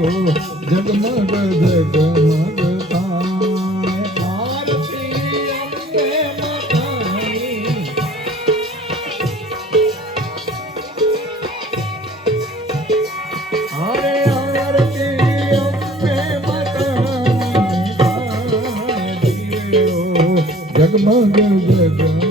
જગમગ જગમગ થાય આરતી અંબે માતાની અરે આરતી અંબે માતાની થાય જગમગ જગમગ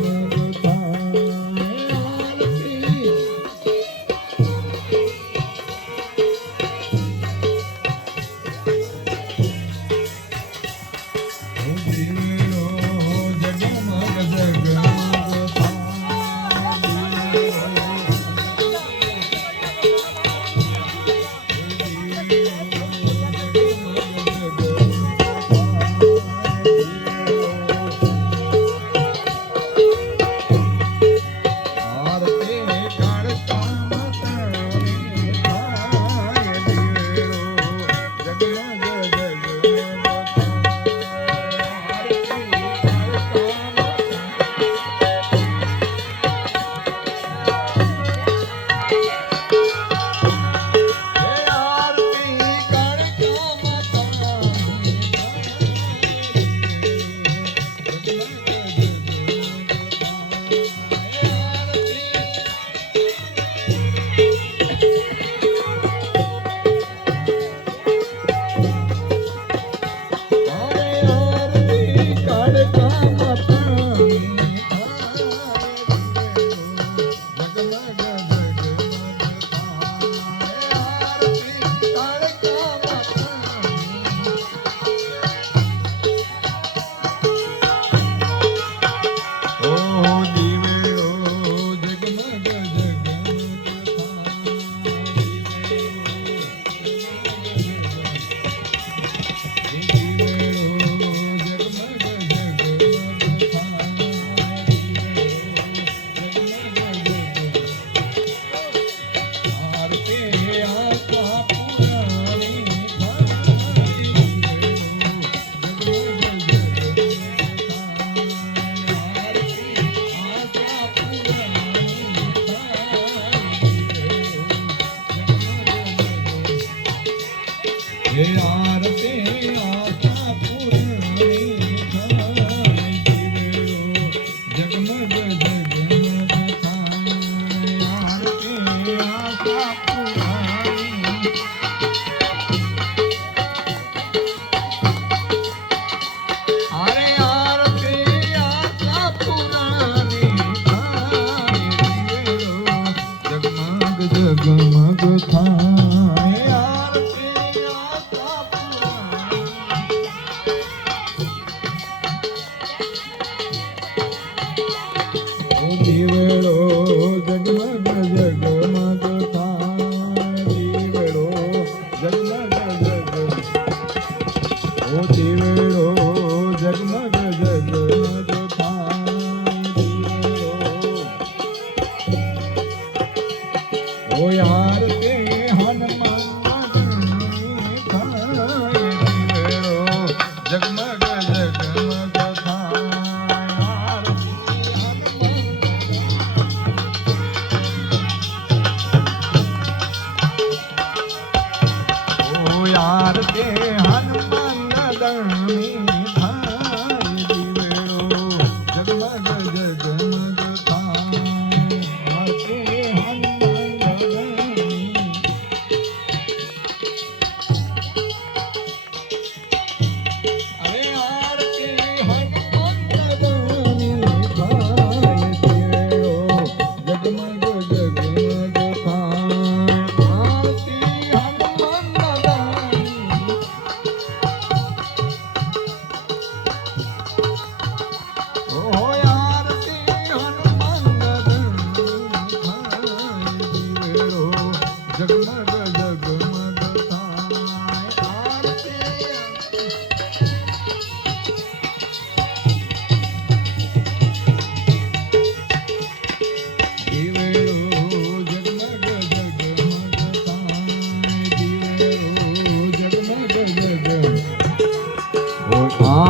ஆ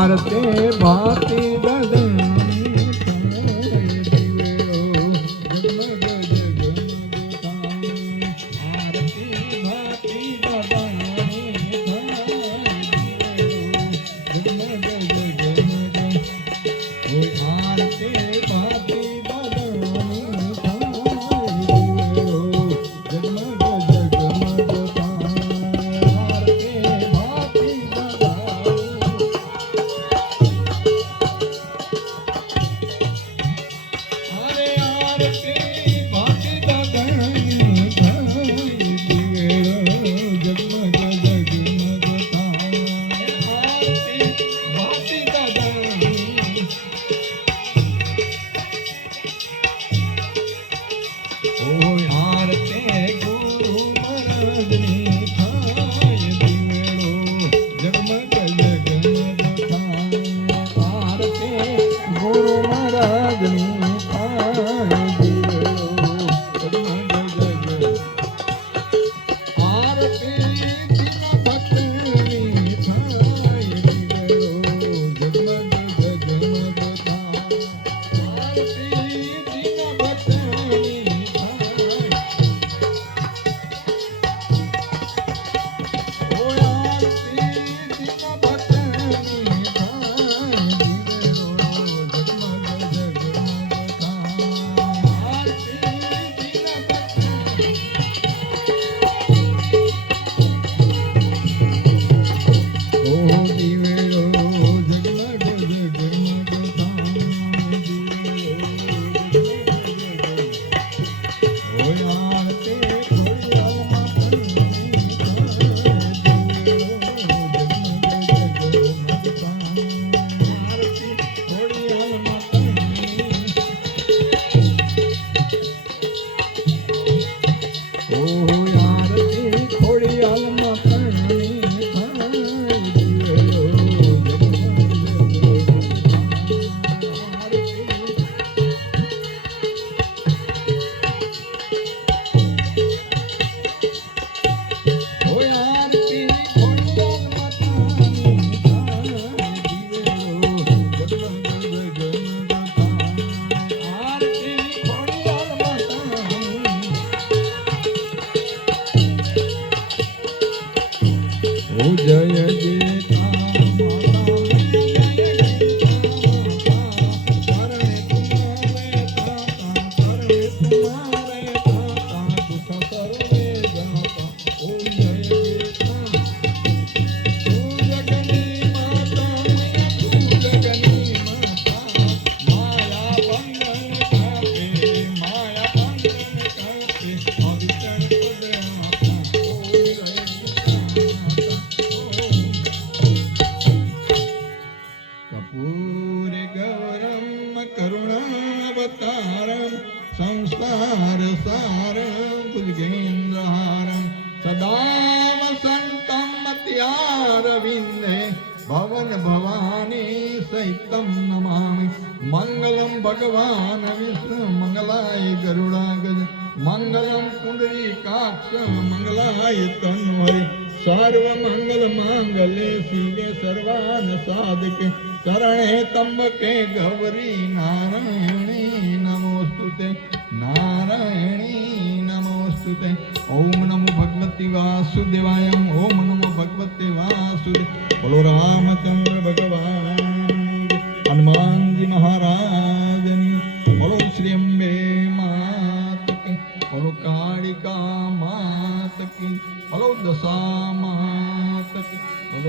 भारते ભવાની સહિતમ નમામિ મંગલમ ભગવાન વિષ્ણુ મંગલાય ગરુડાગજ મંગલમ પુંડરીકાક્ષ મંગલાય તન્વરે સર્વ મંગલ માંગલ્ય શિવે સર્વાન સાધિકે શરણે તંબકે ગૌરી નારાયણી નમોસ્તુતે નારાયણી નમોસ્તુતે ઓમ નમો ભગવતી વાસુદેવાય, ઓમ નમો ભગવતે વાસુદેવ બોલો રામચંદ્ર ભગવાન હનુમાનજી મહારાજની. બોલો શ્રી અંબે માત બોલો કાળિકા માત કી બોલો દશા